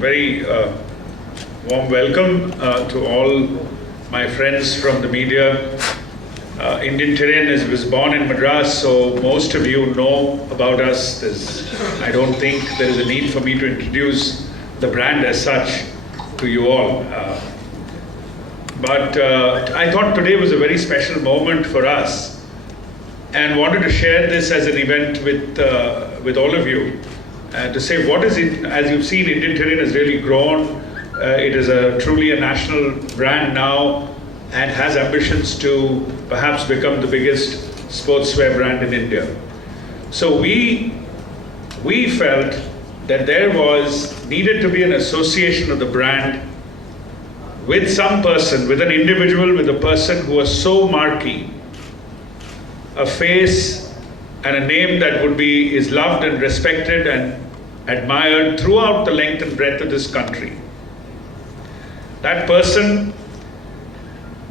very warm welcome to all my friends from the media. Indian Terrain was born in Madras, so most of you know about us. I don't think there is a need for me to introduce the brand as such to you all. But I thought today was a very special moment for us and wanted to share this as an event with all of you. To say what is it, as you've seen, Indian Terrain has really grown. It is truly a national brand now and has ambitions to perhaps become the biggest sportswear brand in India. So we felt that there needed to be an association of the brand with some person, with an individual, with a person who was so marquee, a face and a name that is loved and respected and admired throughout the length and breadth of this country. That person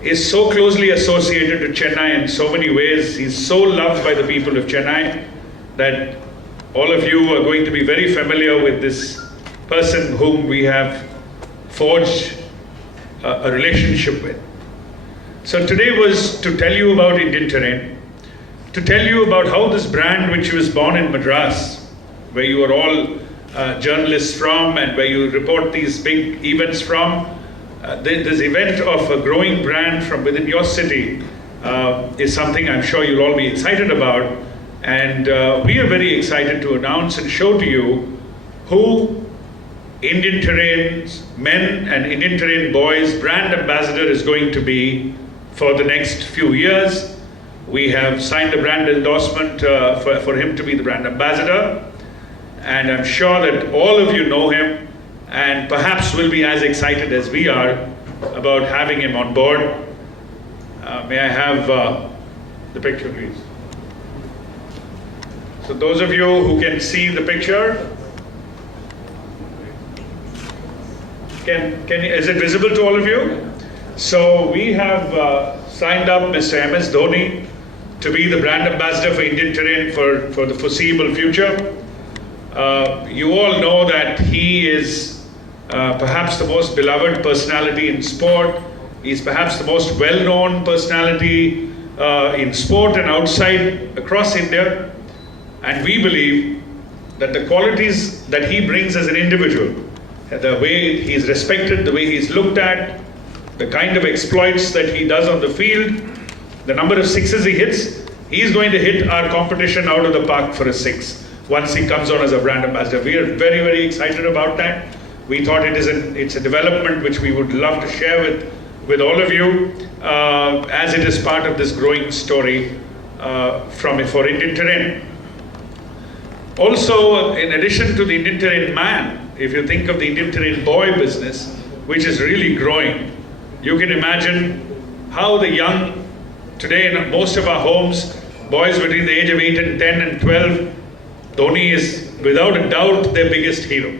is so closely associated to Chennai in so many ways. He's so loved by the people of Chennai that all of you are going to be very familiar with this person whom we have forged a relationship with. So today was to tell you about Indian Terrain, to tell you about how this brand, which was born in Madras, where you are all journalists from and where you report these big events from, this event of a growing brand from within your city is something I'm sure you'll all be excited about. And we are very excited to announce and show to you who Indian Terrain's men and Indian Terrain boys brand ambassador is going to be for the next few years. We have signed a brand endorsement for him to be the brand ambassador, and I'm sure that all of you know him and perhaps will be as excited as we are about having him on board. May I have the picture, please? So those of you who can see the picture, is it visible to all of you? So we have signed up Mr. MS Dhoni to be the brand ambassador for Indian Terrain for the foreseeable future. You all know that he is perhaps the most beloved personality in sport. He's perhaps the most well-known personality in sport and outside across India. And we believe that the qualities that he brings as an individual, the way he's respected, the way he's looked at, the kind of exploits that he does on the field, the number of sixes he hits, he's going to hit our competition out of the park for a six once he comes on as a brand ambassador. We are very, very excited about that. We thought it's a development which we would love to share with all of you as it is part of this growing story for Indian Terrain. Also, in addition to the Indian Terrain man, if you think of the Indian Terrain boy business, which is really growing, you can imagine how the young, today in most of our homes, boys between the age of 8 and 10 and 12, Dhoni is without a doubt their biggest hero.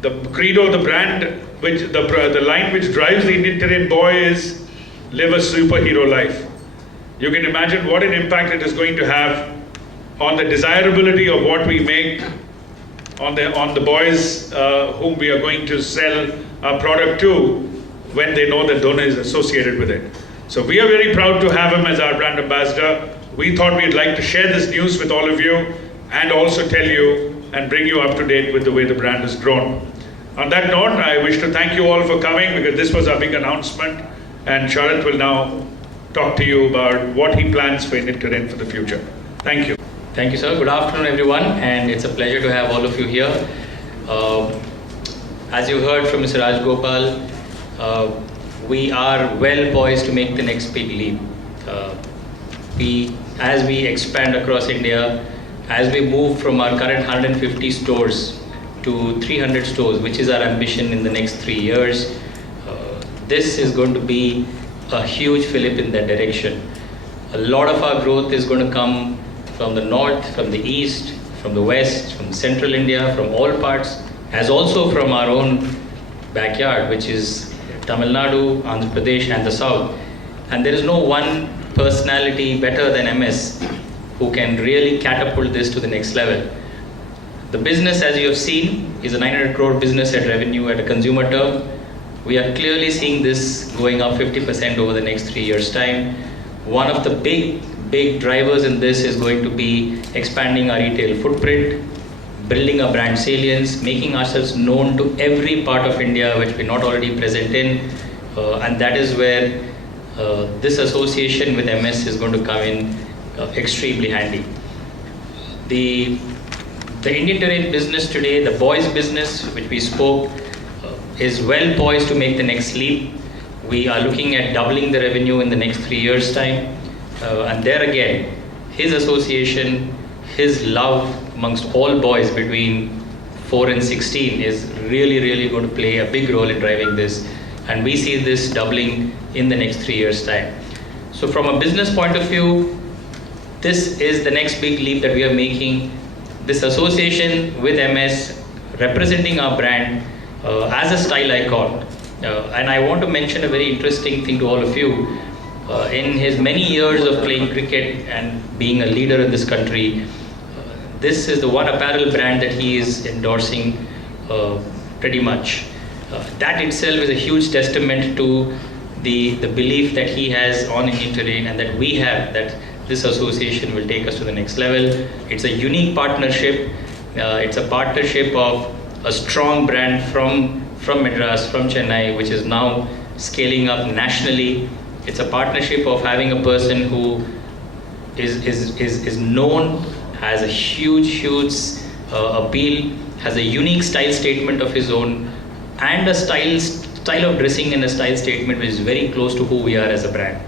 The credo, the brand, the line which drives the Indian Terrain boy is live a superhero life. You can imagine what an impact it is going to have on the desirability of what we make, on the boys whom we are going to sell our product to when they know that Dhoni is associated with it. So we are very proud to have him as our brand ambassador. We thought we'd like to share this news with all of you and also tell you and bring you up to date with the way the brand has grown. On that note, I wish to thank you all for coming because this was our big announcement, and Charath will now talk to you about what he plans for Indian Terrain for the future. Thank you. Thank you, sir. Good afternoon, everyone, and it's a pleasure to have all of you here. As you heard from Mr. Rajagopal, we are well poised to make the next big leap. As we expand across India, as we move from our current 150 stores to 300 stores, which is our ambition in the next 3 years, this is going to be a huge fillip in that direction. A lot of our growth is going to come from the north, from the east, from the west, from central India, from all parts, as also from our own backyard, which is Tamil Nadu, Andhra Pradesh and the south. And there is no one personality better than MS who can really catapult this to the next level. The business, as you have seen, is a 900 crore business at revenue at a consumer term. We are clearly seeing this going up 50% over the next 3 years' time. One of the big drivers in this is going to be expanding our retail footprint, building a brand salience, making ourselves known to every part of India which we're not already present in, and that is where this association with MS is going to come in extremely handy. The Indian Terrain business today, the boys business which we spoke, is well poised to make the next leap. We are looking at doubling the revenue in the next 3 years' time. And there again, his association, his love amongst all boys between 4 and 16 is really going to play a big role in driving this. And we see this doubling in the next 3 years' time. So from a business point of view, this is the next big leap that we are making. This association with MS, representing our brand as a style icon. And I want to mention a very interesting thing to all of you. In his many years of playing cricket and being a leader in this country, this is the one apparel brand that he is endorsing pretty much. That itself is a huge testament to the belief that he has on Indian Terrain and that we have, that this association will take us to the next level. It's a unique partnership. It's a partnership of a strong brand from Madras, from Chennai, which is now scaling up nationally. It's a partnership of having a person who is known, has a huge appeal, has a unique style statement of his own, and a style of dressing and a style statement which is very close to who we are as a brand.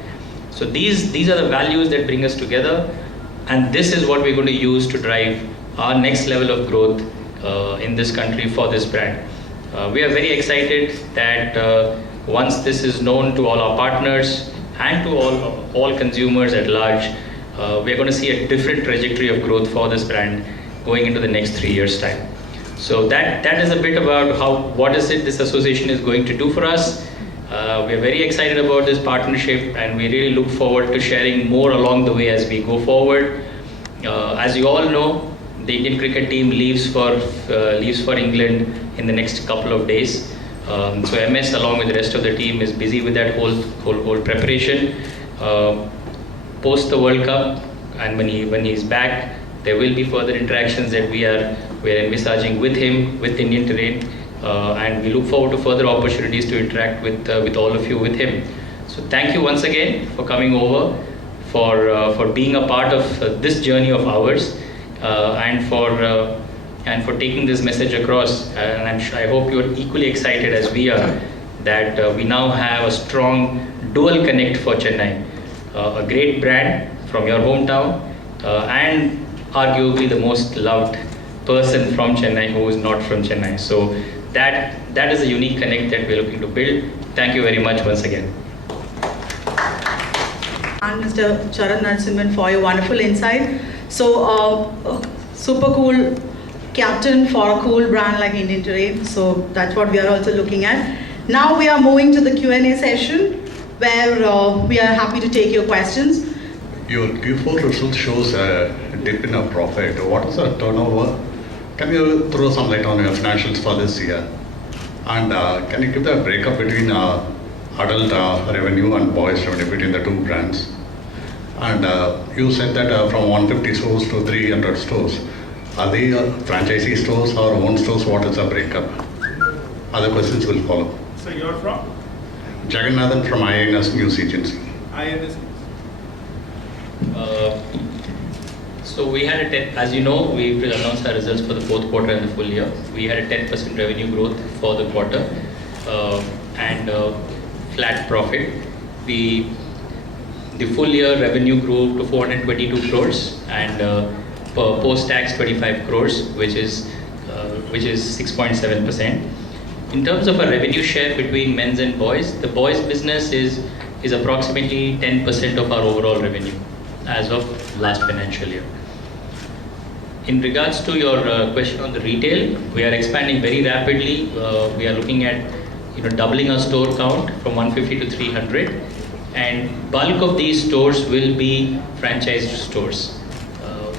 So these are the values that bring us together, and this is what we're going to use to drive our next level of growth in this country for this brand. We are very excited that once this is known to all our partners and to all consumers at large, we are going to see a different trajectory of growth for this brand going into the next 3 years' time. So that is a bit about what is it this association is going to do for us. We are very excited about this partnership, and we really look forward to sharing more along the way as we go forward. As you all know, the Indian cricket team leaves for England in the next couple of days. So MS, along with the rest of the team, is busy with that whole preparation. Post the World Cup, and when he's back, there will be further interactions that we are envisaging with him, with Indian Terrain, and we look forward to further opportunities to interact with all of you with him. So thank you once again for coming over, for being a part of this journey of ours, and for taking this message across. And I hope you are equally excited as we are that we now have a strong dual connect for Chennai, a great brand from your hometown, and arguably the most loved person from Chennai who is not from Chennai. So that is a unique connect that we're looking to build. Thank you very much once again. And Mr. Charath Narasimhan for your wonderful insight. So super cool captain for a cool brand like Indian Terrain. So that's what we are also looking at. Now we are moving to the Q&A session where we are happy to take your questions. Your Q4 results shows a dip in our profit. What is the turnover? Can you throw some light on your financials for this year? And can you give the breakup between adult revenue and boys revenue between the two brands? And you said that from 150 stores to 300 stores. Are they franchisee stores or own stores? What is the breakup? Other questions will follow. So you're from? Jagannathan from INS News Agency. INS. So we had as you know, we announced our results for the fourth quarter and the full year. We had a 10% revenue growth for the quarter and flat profit. The full year revenue grew to 422 crores and post-tax 25 crores, which is 6.7%. In terms of a revenue share between men's and boys, the boys business is approximately 10% of our overall revenue as of last financial year. In regards to your question on the retail, we are expanding very rapidly. We are looking at doubling our store count from 150 to 300, and bulk of these stores will be franchised stores.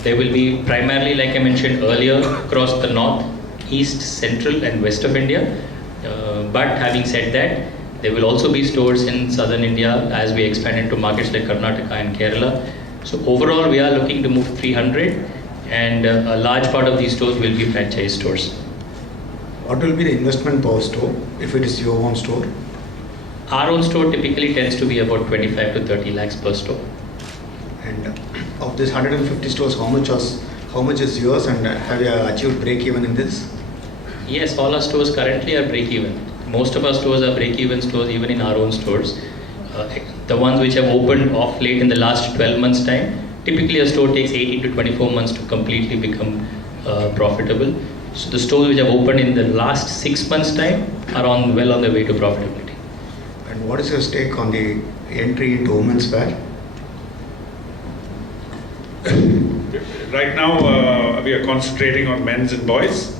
They will be primarily, like I mentioned earlier, across the north, east, central and west of India. But having said that, there will also be stores in southern India as we expand into markets like Karnataka and Kerala. So overall, we are looking to move 300, and a large part of these stores will be franchise stores. What will be the investment per store if it is your own store? Our own store typically tends to be about 25 to 30 lakhs per store. And of this 150 stores, how much is yours, and have you achieved break even in this? Yes, all our stores currently are break even. Most of our stores are break even stores, even in our own stores. The ones which have opened off late in the last 12 months time, typically a store takes 18 to 24 months to completely become profitable. So the stores which have opened in the last 6 months time are well on their way to profitability. And what is your stake on the entry into women's wear? Right now, we are concentrating on men's and boys.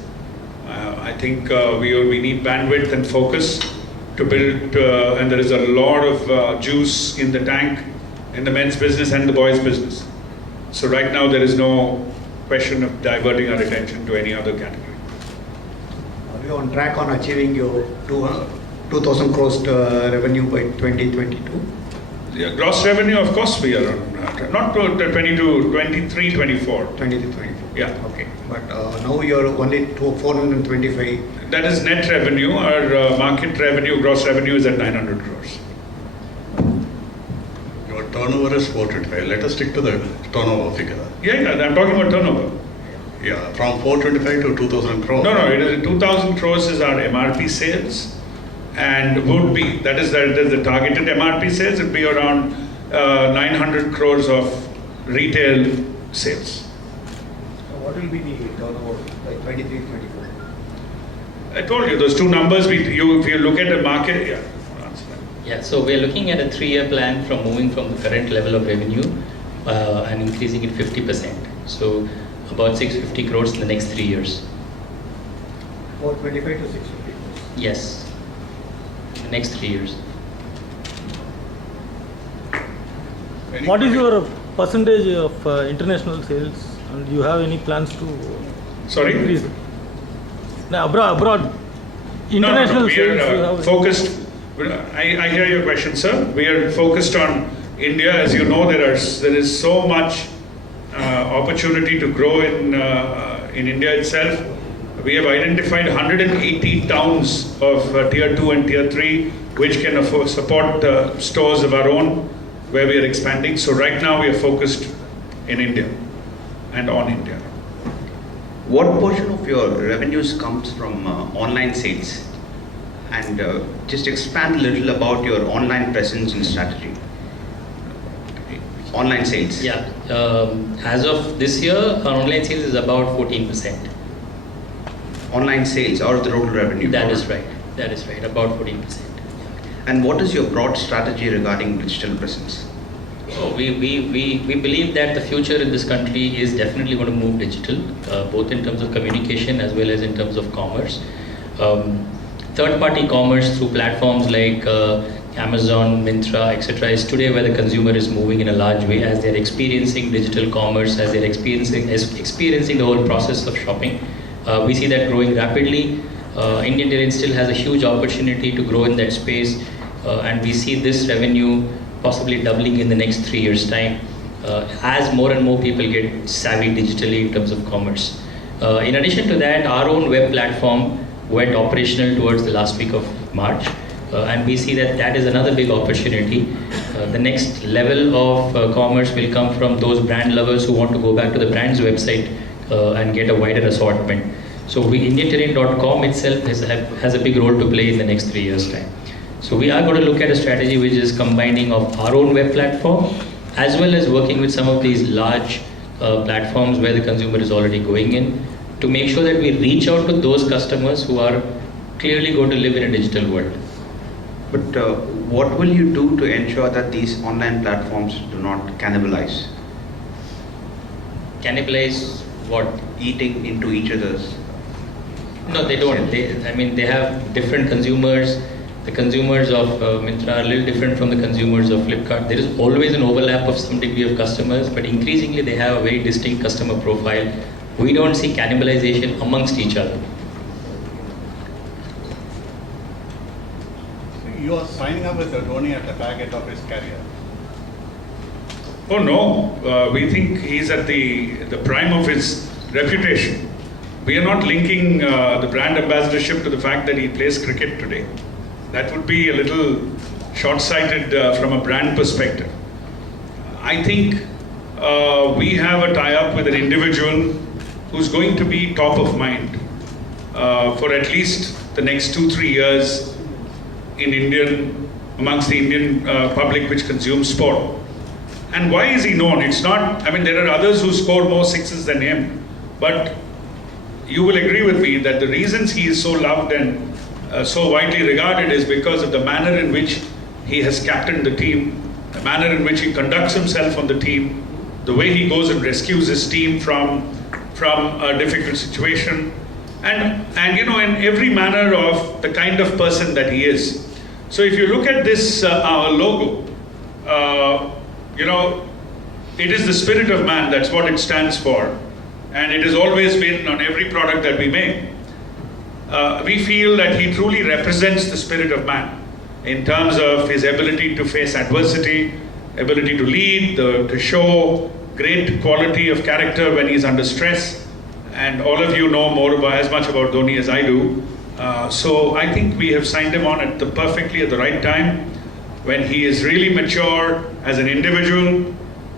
I think we need bandwidth and focus to build, and there is a lot of juice in the tank in the men's business and the boys' business. So right now, there is no question of diverting our attention to any other category. Are you on track on achieving your 2,000 crores revenue by 2022? Yeah, gross revenue, of course, we are on track. Not to 22, 23, 24. 2024. Yeah. Okay. But now you're only to 425. That is net revenue. Our market revenue, gross revenue is at 900 crores. Your turnover is 425. Let us stick to the turnover figure. Yeah, I'm talking about turnover. Yeah, from 425 to 2,000 crores. No, it is 2,000 crores is our MRP sales, and would be, that is the targeted MRP sales, would be around 900 crores of retail sales. What will be the turnover by 23, 24? I told you, those two numbers, if you look at the market, yeah. Yeah, so we're looking at a 3-year plan from moving from the current level of revenue and increasing it 50%. So about 650 crores in the next 3 years. 425 to 650 crores. Yes, in the next 3 years. What is your percentage of international sales, and do you have any plans to Sorry? increase it? No, abroad. International No, we sales. are you have- focused. I hear your question, sir. We are focused on India. As you know, there is so much opportunity to grow in India itself. We have identified 180 towns of tier 2 and tier 3 which can support stores of our own where we are expanding. So right now we are focused in India and on India. What portion of your revenues comes from online sales? And just expand a little about your online presence and strategy. Online sales. Yeah, as of this year, our online sales is about 14%. Online sales or the total revenue? That is right, about 14%. And what is your broad strategy regarding digital presence? Oh, we believe that the future in this country is definitely going to move digital, both in terms of communication as well as in terms of commerce. Third-party commerce through platforms like Amazon, Myntra, etc. is today where the consumer is moving in a large way as they're experiencing digital commerce, as they're experiencing the whole process of shopping. We see that growing rapidly. Indian Terrain still has a huge opportunity to grow in that space, and we see this revenue possibly doubling in the next 3 years' time as more and more people get savvy digitally in terms of commerce. In addition to that, our own web platform went operational towards the last week of March, and we see that is another big opportunity. The next level of commerce will come from those brand lovers who want to go back to the brand's website and get a wider assortment. So IndianTerrain.com itself has a big role to play in the next 3 years' time. So we are going to look at a strategy which is combining of our own web platform as well as working with some of these large platforms where the consumer is already going in, to make sure that we reach out to those customers who are clearly going to live in a digital world. But what will you do to ensure that these online platforms do not cannibalize? Cannibalize what? Eating into each other's? No, they don't. They have different consumers. The consumers of Myntra are a little different from the consumers of Flipkart. There is always an overlap of some degree of customers, but increasingly they have a very distinct customer profile. We don't see cannibalization amongst each other. So you are signing up with Dhoni at the back end of his career. Oh no, we think he's at the prime of his reputation. We are not linking the brand ambassadorship to the fact that he plays cricket today. That would be a little short-sighted from a brand perspective. I think we have a tie-up with an individual who's going to be top of mind for at least the next 2-3 years amongst the Indian public which consumes sport. And why is he known? It's not, I mean, there are others who score more sixes than him, but you will agree with me that the reasons he is so loved and so widely regarded is because of the manner in which he has captained the team, the manner in which he conducts himself on the team, the way he goes and rescues his team from a difficult situation, and you know, in every manner of the kind of person that he is. So if you look at this our logo, you know, it is the spirit of man. That's what it stands for, and it has always been on every product that we make. We feel that he truly represents the spirit of man in terms of his ability to face adversity, ability to lead, to show great quality of character when he's under stress. And all of you know as much about Dhoni as I do. So I think we have signed him on perfectly at the right time, when he is really mature as an individual.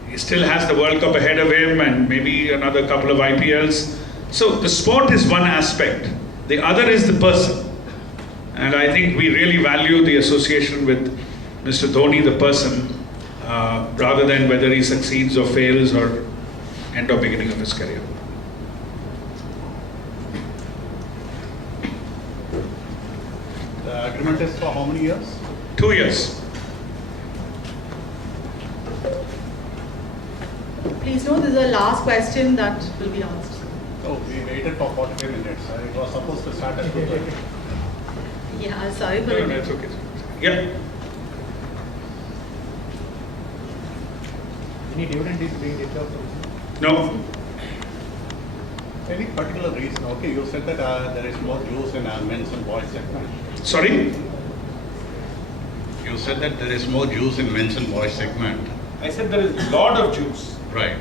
He still has the World Cup ahead of him and maybe another couple of IPLs. So the sport is one aspect. The other is the person. And I think we really value the association with Mr. Dhoni, the person, rather than whether he succeeds or fails or end or beginning of his career. The agreement is for how many years? 2 years. Please know this is the last question that will be asked. Oh, we waited for 45 minutes. It was supposed to start at 2:30. Yeah, sorry for No, it. that's okay. Yeah. Any dividend is being declared? No. Any particular reason? Okay, you said that there is more juice in men's and boys segment. Sorry? You said that there is more juice in men's and boys segment. I said there is a lot of juice. Right.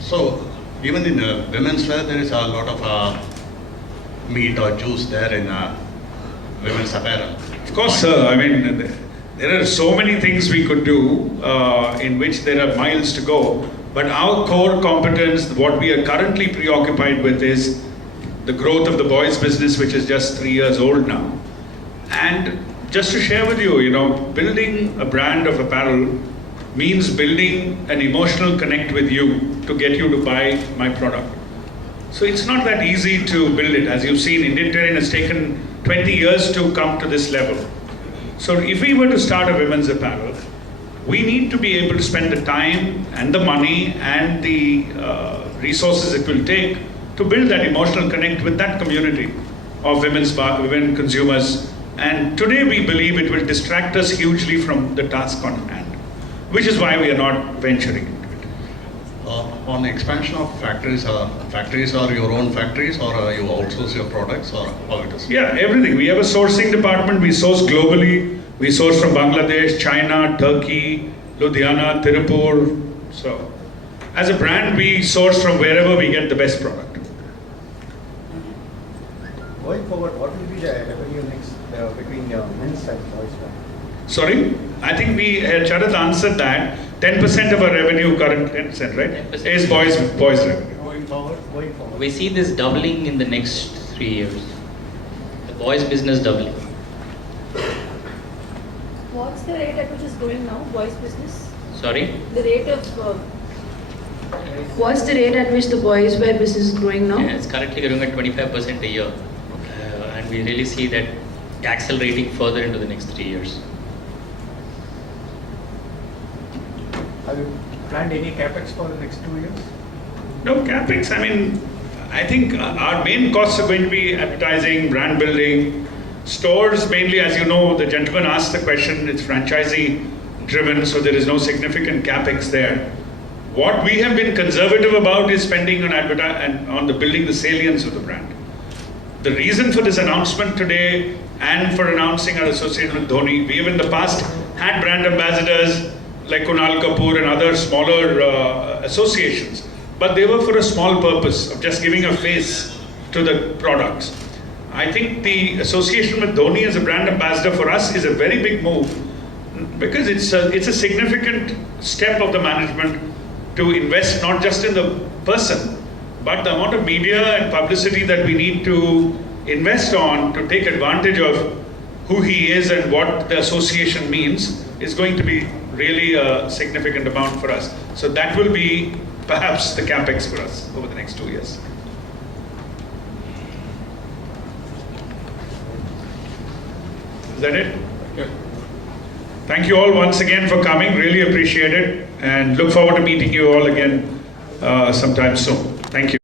So even in women's wear, there is a lot of meat or juice there in women's apparel. Of course, sir. I mean, there are so many things we could do in which there are miles to go. But our core competence, what we are currently preoccupied with, is the growth of the boys' business, which is just 3 years old now. And just to share with you, you know, building a brand of apparel means building an emotional connect with you to get you to buy my product. So it's not that easy to build it. As you've seen, Indian Terrain has taken 20 years to come to this level. So if we were to start a women's apparel, we need to be able to spend the time and the money and the resources it will take to build that emotional connect with that community of women consumers. And today we believe it will distract us hugely from the task on hand, which is why we are not venturing into it. On the expansion of factories are your own factories, or you outsource your products, or how it is? Yeah, everything. We have a sourcing department. We source globally. We source from Bangladesh, China, Turkey, Ludhiana, Tirupur. So, as a brand, we source from wherever we get the best product. Going forward, what will be the revenue mix between men's and boys' wear? Sorry, I think Charath answered that. 10% of our revenue, current 10%, right, 10%. is boys revenue. Going forward. We see this doubling in the next 3 years. The boys' business doubling. What's the rate at which is growing now, boys' business? Sorry? The rate of. What's the rate at which the boys' wear business is growing now? Yeah, it's currently growing at 25% a year. And we really see that accelerating further into the next 3 years. Have you planned any capex for the next 2 years? No, capex, I mean, I think our main costs are going to be advertising, brand building, Stores, mainly, as you know, the gentleman asked the question, it's franchisee driven, so there is no significant capex there. What we have been conservative about is spending on and on the building the salience of the brand. The reason for this announcement today and for announcing our association with Dhoni, we have in the past had brand ambassadors like Kunal Kapoor and other smaller associations, but they were for a small purpose of just giving a face to the products. I think the association with Dhoni as a brand ambassador for us is a very big move, because it's a significant step of the management to invest not just in the person, but the amount of media and publicity that we need to invest on to take advantage of who he is and what the association means is going to be really a significant amount for us. So that will be perhaps the capex for us over the next 2 years. Is that it? Yeah. Thank you all once again for coming. Really appreciate it, and look forward to meeting you all again sometime soon. Thank you.